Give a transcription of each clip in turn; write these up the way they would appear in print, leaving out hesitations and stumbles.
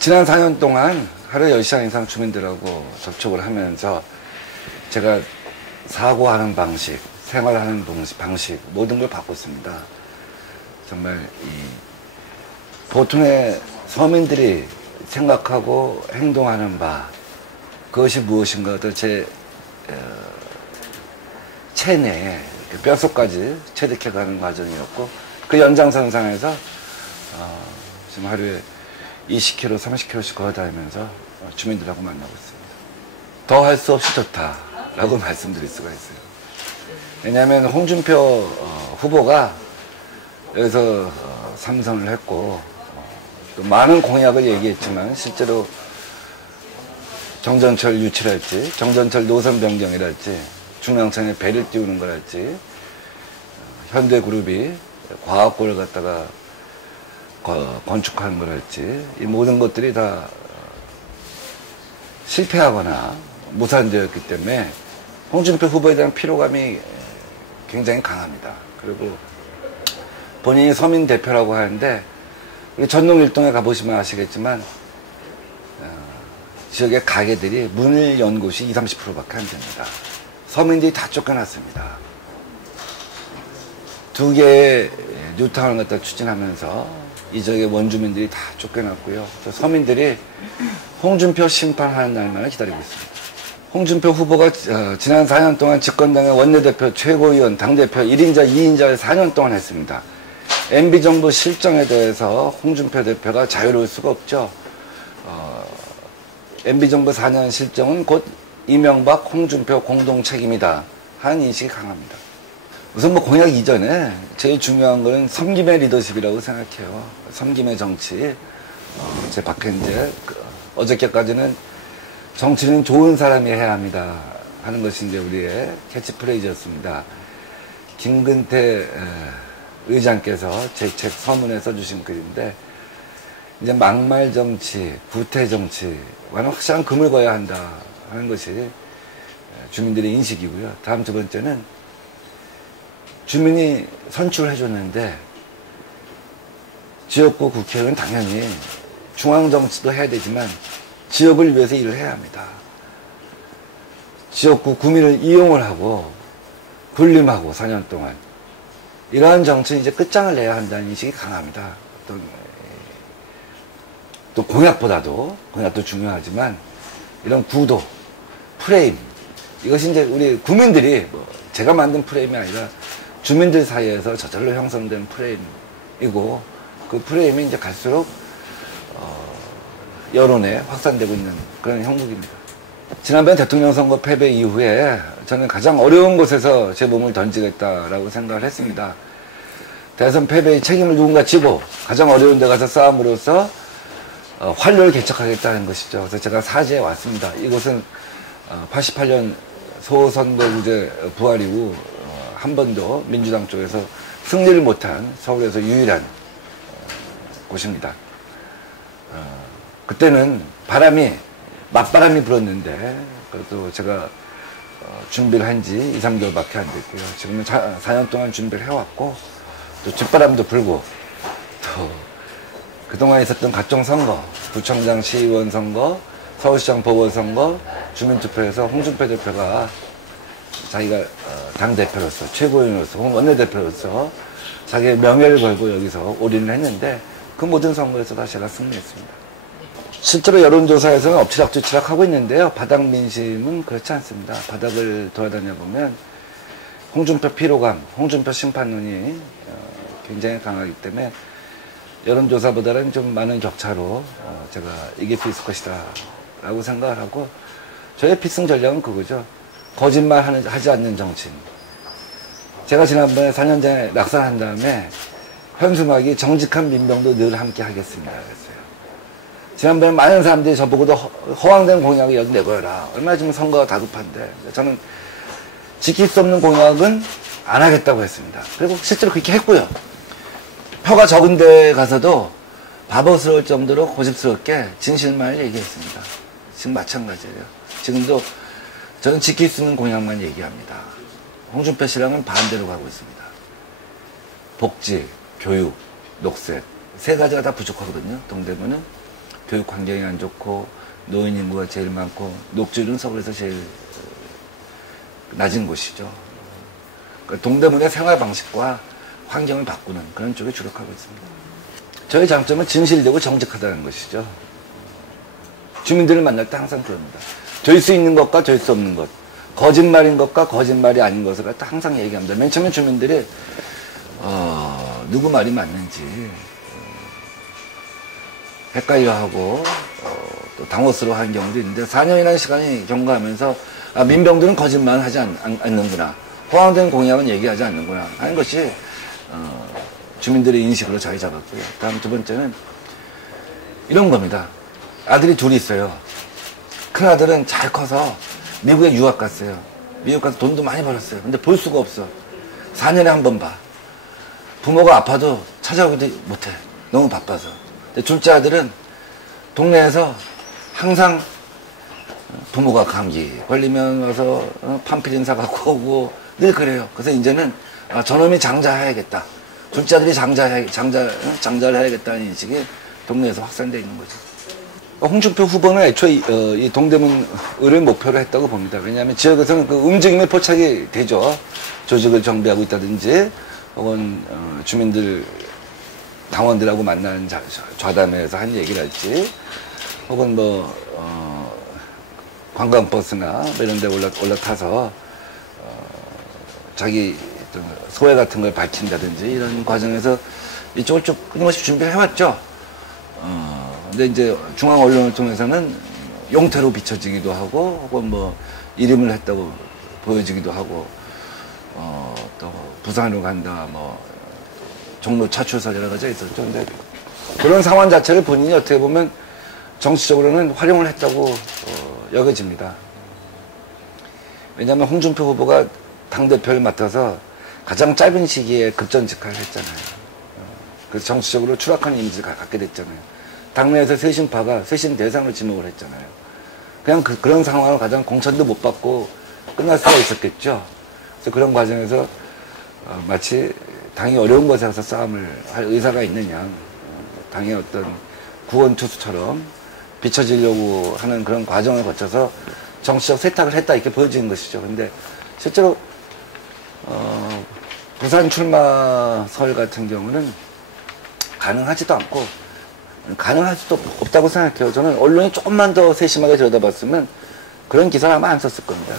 지난 4년 동안 하루에 10시간 이상 주민들하고 접촉을 하면서 제가 사고하는 방식, 생활하는 방식, 모든 걸 바꿨습니다. 정말 보통의 서민들이 생각하고 행동하는 바, 그것이 무엇인가를 제 체내에 뼛속까지 체득해가는 과정이었고, 그 연장선상에서 지금 하루에 20km, 30km씩 걸어다니면서 주민들하고 만나고 있습니다. 더 할 수 없이 좋다라고 말씀드릴 수가 있어요. 왜냐하면 홍준표 후보가 여기서 삼선을 했고, 또 많은 공약을 얘기했지만 실제로 정전철 유치랄지, 정전철 노선 변경이랄지, 중랑천에 배를 띄우는 거랄지, 현대그룹이 과학고를 갖다가 건축하는 거랄지, 이 모든 것들이 다 실패하거나 무산되었기 때문에 홍준표 후보에 대한 피로감이 굉장히 강합니다. 그리고 본인이 서민 대표라고 하는데, 전농 일동에 가보시면 아시겠지만 지역의 가게들이 문을 연 곳이 20, 30%밖에 안 됩니다. 서민들이 다 쫓겨났습니다. 2개의 뉴타운을 갖다 추진하면서 이 지역의 원주민들이 다 쫓겨났고요. 서민들이 홍준표 심판하는 날만을 기다리고 있습니다. 홍준표 후보가 지난 4년 동안 집권당의 원내대표, 최고위원, 당대표 1인자, 2인자를 4년 동안 했습니다. MB정부 실정에 대해서 홍준표 대표가 자유로울 수가 없죠. MB정부 4년 실정은 곧 이명박, 홍준표 공동 책임이다 하는 인식이 강합니다. 우선 공약 이전에 제일 중요한 거는 섬김의 리더십이라고 생각해요. 섬김의 정치. 제 박현재, 어저께까지는 정치는 좋은 사람이 해야 합니다 하는 것이 이제 우리의 캐치프레이즈였습니다. 김근태 의장께서 제 책 서문에 써주신 글인데, 이제 막말 정치, 구태 정치와는 확실한 금을 그어야 한다 하는 것이 주민들의 인식이고요. 다음 2번째는 주민이 선출해줬는데 지역구 국회의원은 당연히 중앙정치도 해야 되지만 지역을 위해서 일을 해야 합니다. 지역구 구민을 이용을 하고 군림하고 4년 동안 이러한 정치는 이제 끝장을 내야 한다는 인식이 강합니다. 또 공약보다도, 공약도 중요하지만 이런 구도, 프레임, 이것이 이제 우리 국민들이 제가 만든 프레임이 아니라 주민들 사이에서 저절로 형성된 프레임이고, 그 프레임이 이제 갈수록 여론에 확산되고 있는 그런 형국입니다. 지난번 대통령 선거 패배 이후에 저는 가장 어려운 곳에서 제 몸을 던지겠다라고 생각을 했습니다. 대선 패배의 책임을 누군가 지고 가장 어려운 데 가서 싸움으로써 활로를 개척하겠다는 것이죠. 그래서 제가 사지에 왔습니다. 이곳은 88년 소선거구제 부활 이후 한 번도 민주당 쪽에서 승리를 못한 서울에서 유일한 곳입니다. 그때는 맞바람이 불었는데, 그래도 제가 준비를 한 지 2, 3개월밖에 안 됐고요. 지금은 4년 동안 준비를 해왔고, 또 뒷바람도 불고, 또 그동안 있었던 각종 선거, 구청장 시의원 선거, 서울시장 보궐선거, 주민투표에서 홍준표 대표가 자기가 당대표로서, 최고위원으로서, 원내대표로서 자기의 명예를 걸고 여기서 올인을 했는데, 그 모든 선거에서 다 제가 승리했습니다. 실제로 여론조사에서는 엎치락뒤치락 하고 있는데요. 바닥 민심은 그렇지 않습니다. 바닥을 돌아다녀 보면 홍준표 피로감, 홍준표 심판론이 굉장히 강하기 때문에 여론조사보다는 좀 많은 격차로 제가 이길 수 있을 것이다 라고 생각을 하고, 저의 필승 전략은 그거죠. 거짓말 하지 않는 정치인. 제가 지난번에 4년 전에 낙선한 다음에 현수막이 정직한 민병도 늘 함께 하겠습니다 그랬어요. 지난번에 많은 사람들이 저보고도 허황된 공약을 여기 내보여라. 얼마나 지금 선거가 다급한데. 저는 지킬 수 없는 공약은 안 하겠다고 했습니다. 그리고 실제로 그렇게 했고요. 표가 적은 데 가서도 바보스러울 정도로 고집스럽게 진실만을 얘기했습니다. 지금 마찬가지예요. 지금도 저는 지킬 수 있는 공약만 얘기합니다. 홍준표 씨랑은 반대로 가고 있습니다. 복지, 교육, 녹색 3가지가 다 부족하거든요. 동대문은. 교육 환경이 안 좋고 노인 인구가 제일 많고 녹지율은 서울에서 제일 낮은 곳이죠. 그러니까 동대문의 생활 방식과 환경을 바꾸는 그런 쪽에 주력하고 있습니다. 저의 장점은 진실되고 정직하다는 것이죠. 주민들을 만날 때 항상 그럽니다. 될 수 있는 것과 될 수 없는 것, 거짓말인 것과 거짓말이 아닌 것을 갖다 항상 얘기합니다. 맨 처음에 주민들이 누구 말이 맞는지 헷갈려하고 또 당혹스러워하는 경우도 있는데 4년이라는 시간이 경과하면서 민병들은 거짓말을 하지 않는구나, 호황된 공약은 얘기하지 않는구나 하는 것이 주민들의 인식으로 자리 잡았고요. 다음 두 번째는 이런 겁니다. 아들이 둘이 있어요. 큰아들은 잘 커서 미국에 유학 갔어요. 미국 가서 돈도 많이 벌었어요. 근데 볼 수가 없어. 4년에 한 번 봐. 부모가 아파도 찾아오기도 못해. 너무 바빠서. 근데 둘째 아들은 동네에서 항상 부모가 감기 걸리면 와서 판피린 사갖고 오고 늘 그래요. 그래서 이제는 저놈이 장자해야겠다. 둘째 아들이 장자를 해야겠다는 인식이 동네에서 확산되어 있는 거죠. 홍준표 후보는 애초에 이 동대문을 목표로 했다고 봅니다. 왜냐하면 지역에서는 그 움직임에 포착이 되죠. 조직을 정비하고 있다든지 혹은 주민들 당원들하고 만나는 좌담회에서 한 얘기를 할지 혹은 뭐 관광버스나 뭐 이런 데 올라타서 자기 소회 같은 걸 밝힌다든지 이런 과정에서 이쪽을 쭉 끊임없이 준비를 해왔죠. 근데 이제 중앙 언론을 통해서는 용태로 비춰지기도 하고 혹은 뭐 이름을 했다고 보여지기도 하고 또 부산으로 간다 뭐 종로 차출사 여러 가지가 있었죠. 근데 그런 상황 자체를 본인이 어떻게 보면 정치적으로는 활용을 했다고 여겨집니다. 왜냐하면 홍준표 후보가 당대표를 맡아서 가장 짧은 시기에 급전직하를 했잖아요. 그래서 정치적으로 추락한 이미지를 갖게 됐잖아요. 당내에서 쇄신파가 쇄신 대상으로 지목을 했잖아요. 그냥 그런 상황을 가장 공천도 못 받고 끝날 수가 있었겠죠. 그래서 그런 과정에서 마치 당이 어려운 것에 가서 싸움을 할 의사가 있느냐, 당의 어떤 구원투수처럼 비춰지려고 하는 그런 과정을 거쳐서 정치적 세탁을 했다 이렇게 보여지는 것이죠. 근데 실제로 부산 출마설 같은 경우는 가능하지도 않고 가능할 수도 없다고 생각해요. 저는 언론이 조금만 더 세심하게 들여다봤으면 그런 기사를 아마 안 썼을 겁니다.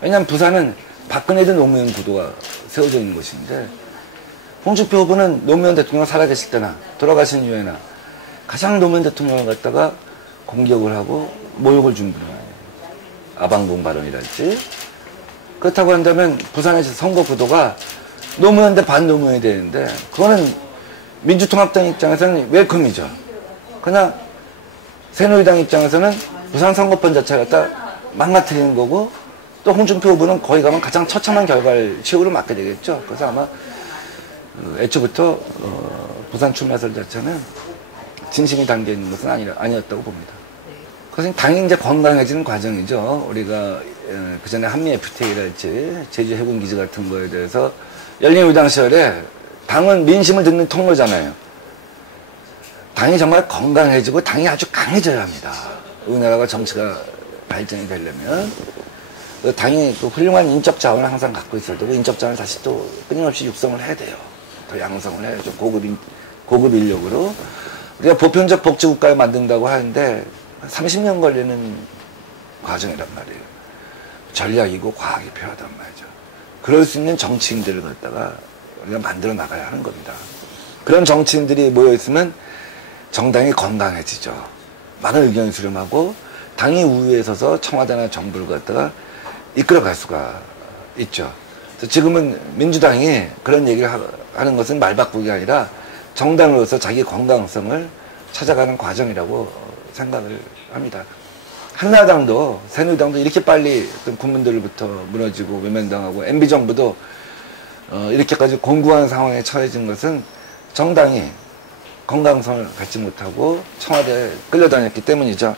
왜냐하면 부산은 박근혜 대 노무현 구도가 세워져 있는 곳인데 홍준표 후보는 노무현 대통령 살아계실 때나 돌아가신 이후에나 가장 노무현 대통령을 갖다가 공격을 하고 모욕을 준 분이에요. 아방봉 발언이랄지. 그렇다고 한다면 부산에서 선거 구도가 노무현 대 반노무현이 되는데 그거는 민주통합당 입장에서는 웰컴이죠. 그러나 새누리당 입장에서는 부산 선거권 자체를 갖다 망가뜨리는 거고 또 홍준표 후보는 거기 가면 가장 처참한 결과를 최후로 맞게 되겠죠. 그래서 아마 애초부터 부산 출마설 자체는 진심이 담겨 있는 것은 아니었다고 봅니다. 그것은 당연히 이제 건강해지는 과정이죠. 우리가 그 전에 한미 FTA랄지 제주 해군기지 같은 거에 대해서 열린우리당 시절에 당은 민심을 듣는 통로잖아요. 당이 정말 건강해지고 당이 아주 강해져야 합니다. 우리나라가 정치가 발전이 되려면 당이 그 훌륭한 인적 자원을 항상 갖고 있어야 되고 인적 자원을 다시 또 끊임없이 육성을 해야 돼요. 더 양성을 해야죠. 고급 인력으로. 우리가 보편적 복지국가를 만든다고 하는데 30년 걸리는 과정이란 말이에요. 전략이고 과학이 필요하단 말이죠. 그럴 수 있는 정치인들을 갖다가 우리가 만들어 나가야 하는 겁니다. 그런 정치인들이 모여있으면 정당이 건강해지죠. 많은 의견을 수렴하고 당이 우위에 서서 청와대나 정부를 갖다가 이끌어갈 수가 있죠. 그래서 지금은 민주당이 그런 얘기를 하는 것은 말바꾸기가 아니라 정당으로서 자기 건강성을 찾아가는 과정이라고 생각을 합니다. 한나라당도 새누리당도 이렇게 빨리 어떤 국민들로부터 무너지고 외면당하고 MB정부도 이렇게까지 공고한 상황에 처해진 것은 정당이 건강성을 갖지 못하고 청와대에 끌려다녔기 때문이죠.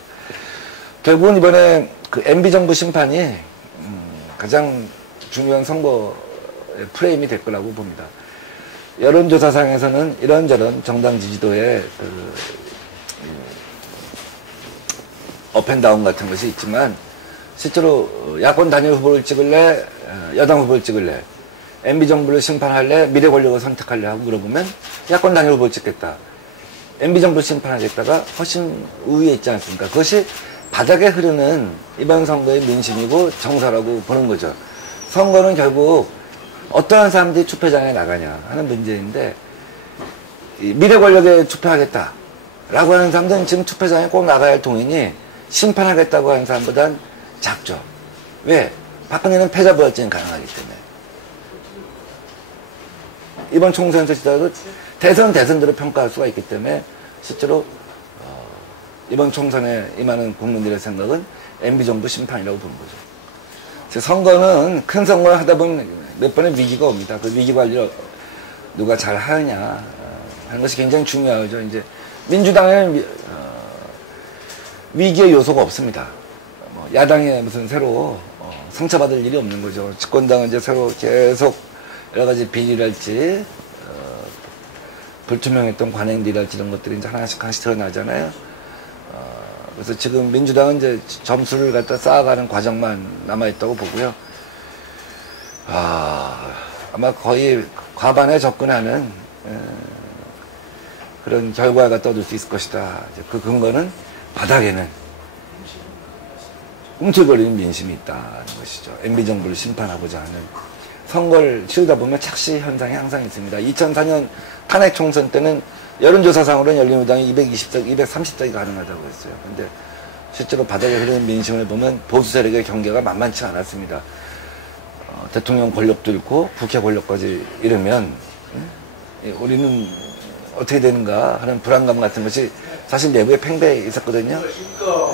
결국은 이번에 그 MB정부 심판이 가장 중요한 선거의 프레임이 될 거라고 봅니다. 여론조사상에서는 이런저런 정당 지지도의 업앤다운 같은 것이 있지만 실제로 야권 단일 후보를 찍을래, 여당 후보를 찍을래, MB정부를 심판할래, 미래 권력을 선택할래 하고 물어보면 야권 단일 후보를 찍겠다. MB정부를 심판하겠다가 훨씬 우위에 있지 않습니까? 그것이 바닥에 흐르는 이번 선거의 민심이고 정서라고 보는 거죠. 선거는 결국 어떠한 사람들이 투표장에 나가냐 하는 문제인데, 미래 권력에 투표하겠다 라고 하는 사람들은 지금 투표장에 꼭 나가야 할 동인이 심판하겠다고 하는 사람보단 작죠. 왜? 박근혜는 패자 부활전이 가능하기 때문에. 이번 총선에서 지더라도 대선대로 평가할 수가 있기 때문에 실제로 이번 총선에 임하는 국민들의 생각은 MB정부 심판이라고 보는 거죠. 선거는, 큰 선거를 하다 보면 몇 번의 위기가 옵니다. 그 위기 관리를 누가 잘 하느냐 하는 것이 굉장히 중요하죠. 이제 민주당에는 위기의 요소가 없습니다. 야당에 무슨 새로 상처받을 일이 없는 거죠. 집권당은 이제 새로 계속 여러 가지 비리랄지 불투명했던 관행들이랄지 이런 것들이 이제 하나씩 드러나잖아요. 그래서 지금 민주당은 이제 점수를 갖다 쌓아가는 과정만 남아있다고 보고요. 아마 거의 과반에 접근하는 그런 결과를 갖다 얻을 수 있을 것이다. 그 근거는 바닥에는 꿈틀거리는 민심이 있다는 것이죠. MB정부를 심판하고자 하는. 선거를 치르다 보면 착시 현상이 항상 있습니다. 2004년 탄핵 총선 때는 여론조사상으로는 열린우당이 220석, 230석이 가능하다고 했어요. 근데 실제로 바닥에 흐르는 민심을 보면 보수 세력의 경계가 만만치 않았습니다. 대통령 권력도 잃고 국회 권력까지 잃으면 우리는 어떻게 되는가 하는 불안감 같은 것이 사실 내부에 팽배해 있었거든요.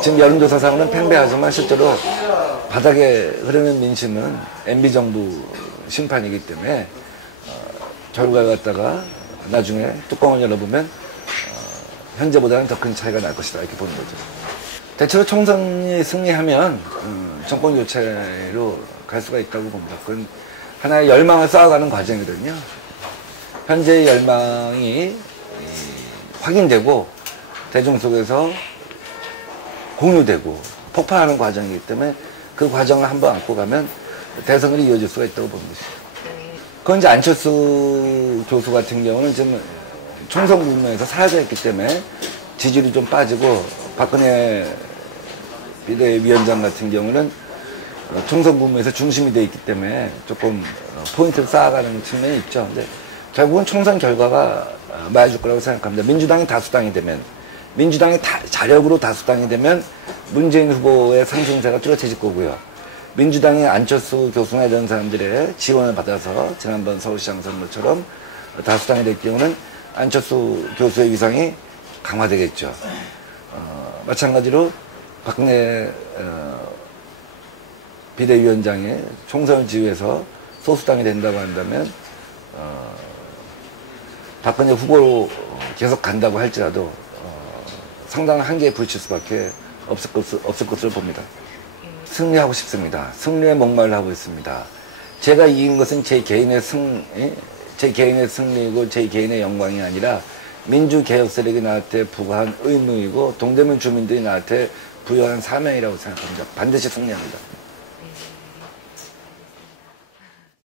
지금 여론조사상으로는 팽배하지만 실제로 바닥에 흐르는 민심은 MB정부 심판이기 때문에 결과를 갖다가 나중에 뚜껑을 열어보면 현재보다는 더 큰 차이가 날 것이다 이렇게 보는 거죠. 대체로 총선이 승리하면 정권 교체로 갈 수가 있다고 봅니다. 그건 하나의 열망을 쌓아가는 과정이거든요. 현재의 열망이 확인되고 대중 속에서 공유되고 폭발하는 과정이기 때문에 그 과정을 한번 안고 가면 대선으로 이어질 수가 있다고 봅니다. 그건 이제 안철수 교수 같은 경우는 지금 총선 국면에서 사라져 있기 때문에 지지율이 좀 빠지고, 박근혜 비대위원장 같은 경우는 총선 국면에서 중심이 되어 있기 때문에 조금 포인트를 쌓아가는 측면이 있죠. 근데 결국은 총선 결과가 맞아줄 거라고 생각합니다. 민주당이 다수당이 되면, 민주당이 자력으로 다수당이 되면 문재인 후보의 상승세가 뚜렷해질 거고요. 민주당이 안철수 교수나 이런 사람들의 지원을 받아서 지난번 서울시장 선거처럼 다수당이 될 경우는 안철수 교수의 위상이 강화되겠죠. 마찬가지로 박근혜 비대위원장이 총선을 지휘해서 소수당이 된다고 한다면 박근혜 후보로 계속 간다고 할지라도 상당한 한계에 부딪힐 수밖에 없을 것으로 봅니다. 승리하고 싶습니다. 승리에 목말라 하고 있습니다. 제가 이긴 것은 제 개인의 승리이고 제 개인의 영광이 아니라 민주개혁 세력이 나한테 부과한 의무이고 동대문 주민들이 나한테 부여한 사명이라고 생각합니다. 반드시 승리합니다.